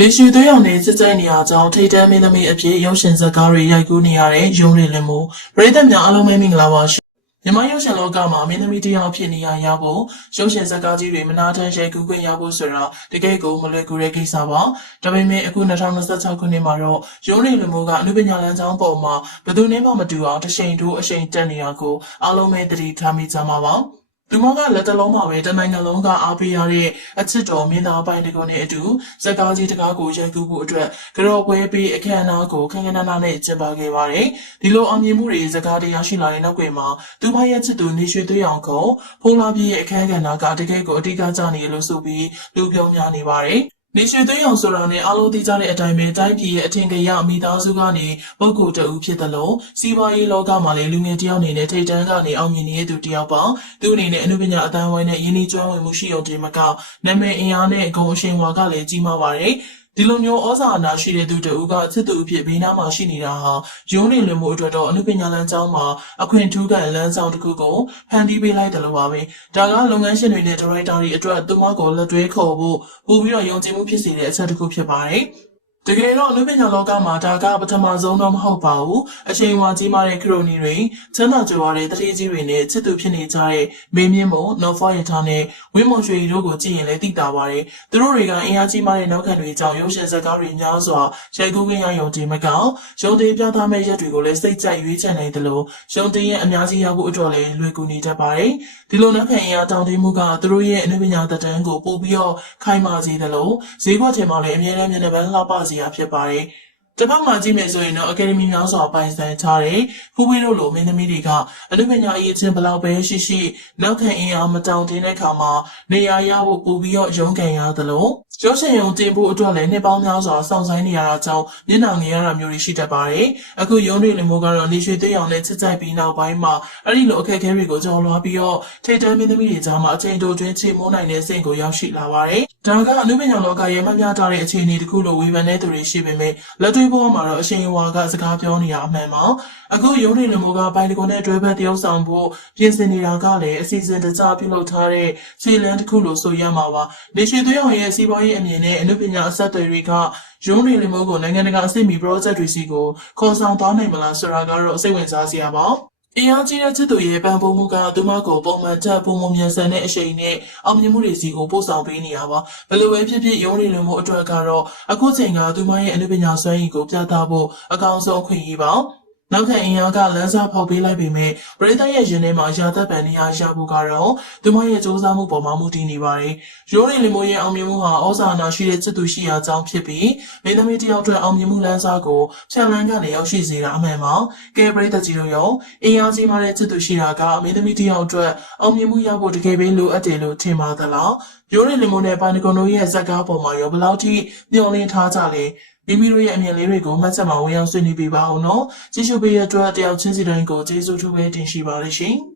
လေရှည်သွေးရောင်နဲ့စစ်စစ်နေရာကြောင့်ထိတ်တန်းမင်းသမီးအဖြစ်ရုပ်ရှင်ဇာတ်ကားတွေရိုက်ကူးနေရတဲ့ရုံးရည်လင်းမှုပရိသတ်များအားလုံးပဲမင်္ဂလာပါရှင်မြန်မာရုပ်ရှင်လောကမှာမင်းသမီးတစ်ယောက်ဖြစ်နေရဖို့ရုပ်ရှင်ဇာတ်ကားကြီးတွေမနာတမ်းရိုက်ကူးခွင့်ရဖို့ဆိုတာတကယ်ကိုမလွယ်ကူတဲ့ကိစ္စပါဒါပေမဲ့အခု2026ခုနှစ်မှာတော့ရုံးရည်လင်းမှုကအနုပညာလမ်းကြောင်းပေါ်မှာဘယ်သူနဲ့မှမတူအောင်တစ်ချိန်တိုးအချိန်တက်နေရကိုအားလုံးပဲသတိထားမိကြမှာပါသူမကလက်တလုံးမှာပဲတနိုင်ငံလုံးကအားပေးရတဲ့အချစ်တော်မင်းသားပိုင်းတကွနဲ့အတူဇက်ကားကြီးတကားကိုရိုက်ကူးဖို့အတွက်ကြော်ပွဲပြီးအခမ်းအနားကိုခန်းခန်းနာနာနဲ့ကျင်းပခဲ့ပါတယ်။ဒီလိုအောင်မြင်မှုတွေဇက်ကားတရားရှိလာတဲ့နောက်ကွယ်မှာသူမရဲ့ချစ်သူနေရွှေသွေးအောင်ကိုဖိုးလာပြည့်ရဲ့အခမ်းကဏ္ဍကတကယ်ကိုအထူးကြနေလို့ဆိုပြီးလူပြောများနေပါတယ်။နေရွှေသွေးအောင်ဆိုတာနဲ့အားလုံးသိကြတဲ့အတိုင်းပဲတိုင်းပြည်ရဲ့အထင်ကြီးအမိသားစုကနေပုဂ္ဂိုလ်တဦးဖြစ်တယ်လို့စီးပွားရေးလောကမှာလည်းလူငယ်တယောက်အနေနဲ့ထိတ်တန်းကနေအောင်မြင်နေတဲ့သူတယောက်ပါသူအနေနဲ့အနုပညာအတန်းဝိုင်းနဲ့ယင်းနှီးကျွမ်းဝင်မှုရှိအောင်ဒီမကနာမည်အင်အားနဲ့အကုန်အရှိန်ဝါကလည်းကြီးမားပါတယ်ဒီလိုမျိုးဩဇာအနာရှိတဲ့သူတဦးကချစ်သူအဖြစ်ဘေးနားမှာရှိနေတာဟာရုံးနေလွန်မှုအတွက်တော့အနုပညာလမ်းကြောင်းမှာအခွင့်ထူးကလမ်းဆောင်တစ်ခုကိုဖန်တီးပေးလိုက်တယ်လို့ပါပဲဒါကလုပ်ငန်းရှင်တွေနဲ့ဒါရိုက်တာတွေအတွက်သူမကိုလက်တွဲခေါ်ဖို့ပို့ပြီးတော့ယုံကြည်မှုဖြစ်စေတဲ့အချက်တစ်ခုဖြစ်ပါတယ်တကယ်တော့အနုပညာလောကမှာဒါကပထမဆုံးတော့မဟုတ်ပါဘူးအချိန်ဝါကြီးမားတဲ့ခရိုနီတွေချမ်းသာကြွယ်ဝတဲ့တတိကြီးတွေနဲ့ချစ်သူဖြစ်နေကြတဲ့မင်းမြင့်မို့နော်ဖော်ရထားနဲ့ဝင်းမွန်ရွှေတို့ကိုကြည့်ရင်လည်းသိတာပါတယ်သူတို့တွေကအင်အားကြီးမားတဲ့နောက်ခံတွေကြောင့်ရုပ်ရှင်ဇာတ်ကားတွေများစွာရိုက်ကူးခွင့်ရရုံဒီမကောရုံတင်ပြသမဲ့ရက်တွေကိုလည်းစိတ်ကြိုက်ရွေးချယ်နိုင်တယ်လို့ရုံတင်ရဲ့အများကြီးရဖို့အတွက်လည်းလွယ်ကူနေတတ်ပါတယ်ဒီလိုနောက်ခံအင်အားတောင်းတမှုကသူတို့ရဲ့အနုပညာသက်တမ်းကိုပို့ပြီးတော့ခိုင်မာစေတယ်လို့ဈေးကွက်ထဲမှာလည်းအများနဲ့မျက်နှာပန်းလှပစေရဖြစ်ပါတယ်တပတ်မှကြည့်မယ်ဆိုရင်တော့အကယ်ဒမီများစွာပိုင်ဆိုင်ထားတဲ့ဖူးဝေးတို့လိုမင်းသမီးတွေကအနုပညာအရေးချင်းဘလောက်ပဲရှိနောက်ခံအင်အားမတောင်းတင်းတဲ့အခါမှာနေရာရဖို့ပို့ပြီးတော့ရုန်းကန်ရတယ်လို့ရုပ်ရှင်ရုံတင်ဖို့အတွက်လည်းနှစ်ပေါင်းများစွာစောင့်ဆိုင်နေရတာကြောင့်မျက်နှာငယ်ရတာမျိုးတွေရှိတတ်ပါတယ်အခုရုံးတွေလည်းမို့ကတော့နေရွှေသွေးရောင်နဲ့ချစ်ကြိုက်ပြီးနောက်ပိုင်းမှာအဲ့ဒီလိုအခက်အခဲတွေကိုကြော်လွှားပြီးတော့ထိတ်တန်းမင်းသမီးတွေကြားမှာအချိန်တိုတွင်းချေမိုးနိုင်တဲ့စိတ်ကိုရောက်ရှိလာပါတယ်ဒါကအနုပညာလောကရဲ့မှတ်များထားတဲ့အခြေအနေတစ်ခုလိုဝေဖန်တဲ့သူတွေရှိပေမဲ့လက်တွေ့ဘဝမှာတော့အရှင်ဝါကစကားပြောနေတာအမှန်ပါအခုရုံးတွေလည်းမို့ကပိုင်တကွန်နဲ့တွဲဖက်တယောက်ဆောင်ဖို့ပြင်ဆင်နေတာကလည်းအစီအစဉ်တကျပြုလုပ်ထားတဲ့ခြေလမ်းတစ်ခုလိုဆိုရမှာပါနေရွှေသွေးအောင်ရဲ့စီးပွားရေးအမြင်နဲ့အနုပညာအဆက်အသွယ်တွေကရုံးတွေလည်းမို့ကိုနိုင်ငံတကာအဆင့်မီ project တွေစီကိုခေါ်ဆောင်သွားနိုင်မလားဆိုတာကတော့စိတ်ဝင်စားစရာပါအင်အားကြီးတဲ့ချစ်သူရဲ့ပံ့ပိုးမှုကသူမကိုပုံမှန်ချက်ပုံမှန်မြန်ဆန်တဲ့အရှိန်နဲ့အောင်မြင်မှုတွေစီကိုပို့ဆောင်ပေးနေရပါဘယ်လိုပဲဖြစ်ဖြစ်ရုံးနေလို့မှုအတွက်ကတော့အခုချိန်ကသူမရဲ့အနုပညာစွမ်းရည်ကိုပြသဖို့အကောင်းဆုံးအခွင့်အရေးပါနောက်ခံအင်အားကလမ်းစာဖောက်ပေးလိုက်ပေမဲ့ပရိသတ်ရဲ့ရင်ထဲမှာရာသက်ပံနေရာရဖို့ကတော့သူမရဲ့စူးစမ်းမှုပေါ်မှာမူတည်နေပါတယ်။ရိုးရီလီမိုရဲ့အောင်မြင်မှုဟာဩဇာနာရှိတဲ့ချစ်သူရှိရာကြောင်းဖြစ်ပြီးမင်းသမီးတယောက်အတွက်အောင်မြင်မှုလမ်းစာကိုဖြန့်လန်းကနေရောက်ရှိစေတာအမှန်ပါ။ကဲပရိသတ်ကြီးတို့ရောအင်အားကြီးမားတဲ့ချစ်သူရှိတာကမင်းသမီးတယောက်အတွက်အောင်မြင်မှုရဖို့တကယ်ပဲလိုအပ်တယ်လို့ထင်ပါသလား။ရိုးရီလီမိုနဲ့ပါနီကွန်တို့ရဲ့ဇက်ကားပေါ်မှာရောဘယ်လောက်ထိမျှော်လင့်ထားကြလဲ။မိမိတို့ရဲ့အမြင်လေးတွေကိုမှတ်ချက်မှာဝင်ရောက်ဆွေးနွေးပေးပါဦးနော်။ကြည့်ရှုပေးရတဲ့အတွက်တယောက်ချင်းစီတိုင်းကိုကျေးဇူးထူးပဲတင်ရှိပါရရှင်။